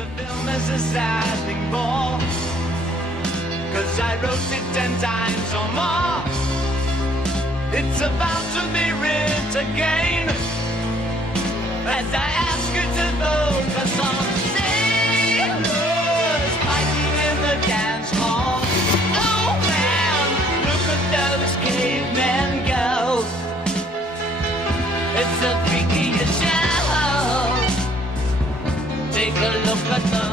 The film is a sad thing more, 'cause I wrote it 10 times or more. It's about to be writ again, as I ask you to vote for some sailors fighting in the dance hall. Oh man, look at those cavemen go. It's the freakiest show. Take a look at the